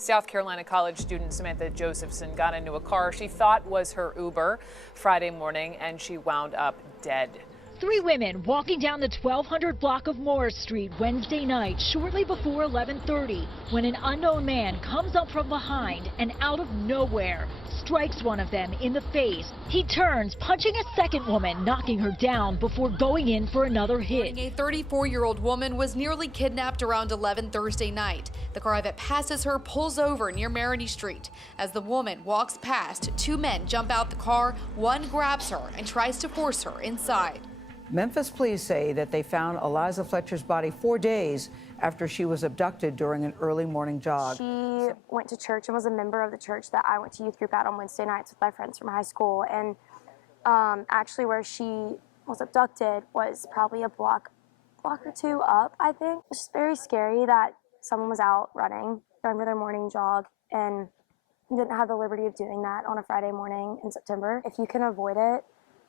South Carolina College student Samantha Josephson got into a car she thought was her Uber Friday morning, and she wound up dead. Three women walking down the 1200 block of Morris Street Wednesday night shortly before 11:30 when an unknown man comes up from behind and out of nowhere strikes one of them in the face. He turns, punching a second woman, knocking her down before going in for another hit. A 34-year-old woman was nearly kidnapped around 11 Thursday night. The car that passes her pulls over near Marigny Street. As the woman walks past, two men jump out the car. One grabs her and tries to force her inside. Memphis police say that they found Eliza Fletcher's body 4 days after she was abducted during an early morning jog. She went to church and was a member of the church that I went to youth group at on Wednesday nights with my friends from high school. And actually where she was abducted was probably a block or two up, I think. It's just very scary that someone was out running during their morning jog and didn't have the liberty of doing that on a Friday morning in September. If you can avoid it,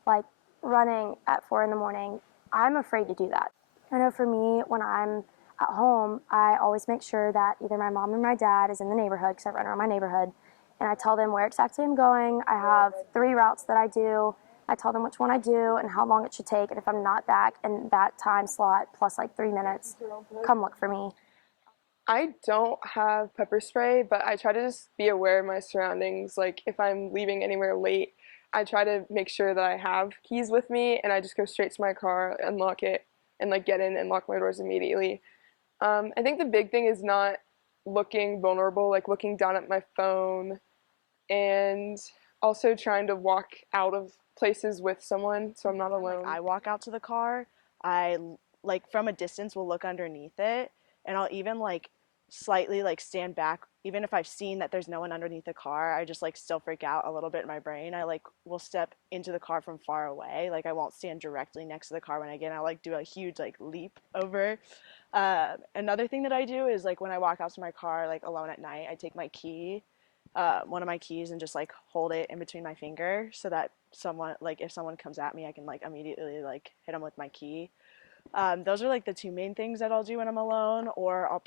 like running at 4 in the morning, I'm afraid to do that. I know for me, when I'm at home, I always make sure that either my mom or my dad is in the neighborhood, because I run around my neighborhood, and I tell them where exactly I'm going. I have 3 routes that I do. I tell them which one I do and how long it should take, and if I'm not back in that time slot plus like 3 minutes, come look for me. I don't have pepper spray, but I try to just be aware of my surroundings. Like if I'm leaving anywhere late, I try to make sure that I have keys with me, and I just go straight to my car, unlock it, and like get in and lock my doors immediately. I think the big thing is not looking vulnerable, like looking down at my phone, and also trying to walk out of places with someone so I'm not alone. I walk out to the car, I like from a distance will look underneath it, and I'll even like slightly like stand back. Even if I've seen that there's no one underneath the car, I just like still freak out a little bit in my brain. I like will step into the car from far away. Like I won't stand directly next to the car when I get in. I like do a huge like leap over. Another thing that I do is like when I walk out to my car like alone at night, I take my key, one of my keys, and just like hold it in between my finger so that someone like if someone comes at me, I can like immediately like hit them with my key. Those are like the 2 main things that I'll do when I'm alone, or I'll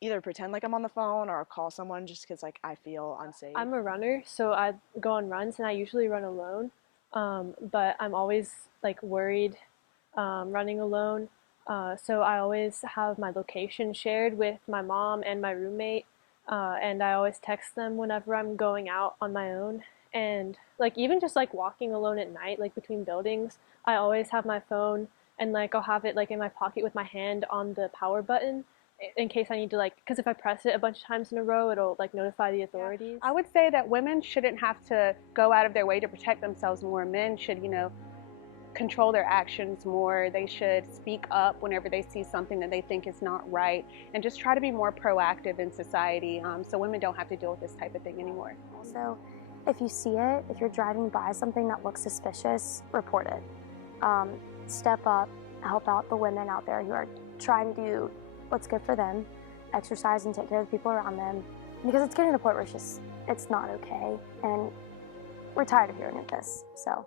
either pretend like I'm on the phone or I'll call someone just because like I feel unsafe. I'm a runner, so I go on runs and I usually run alone, but I'm always like worried running alone, so I always have my location shared with my mom and my roommate, and I always text them whenever I'm going out on my own. And like even just like walking alone at night, like between buildings, I always have my phone, and like I'll have it like in my pocket with my hand on the power button in case I need to, like, because if I press it a bunch of times in a row, it'll like notify the authorities. I would say that women shouldn't have to go out of their way to protect themselves more. Men should, control their actions more. They should speak up whenever they see something that they think is not right, and just try to be more proactive in society, so women don't have to deal with this type of thing anymore. Also, if you see it, if you're driving by something that looks suspicious, report it. Step up, help out the women out there who are trying to do what's good for them, exercise and take care of the people around them, because it's getting to the point where it's not okay, and we're tired of hearing this, so.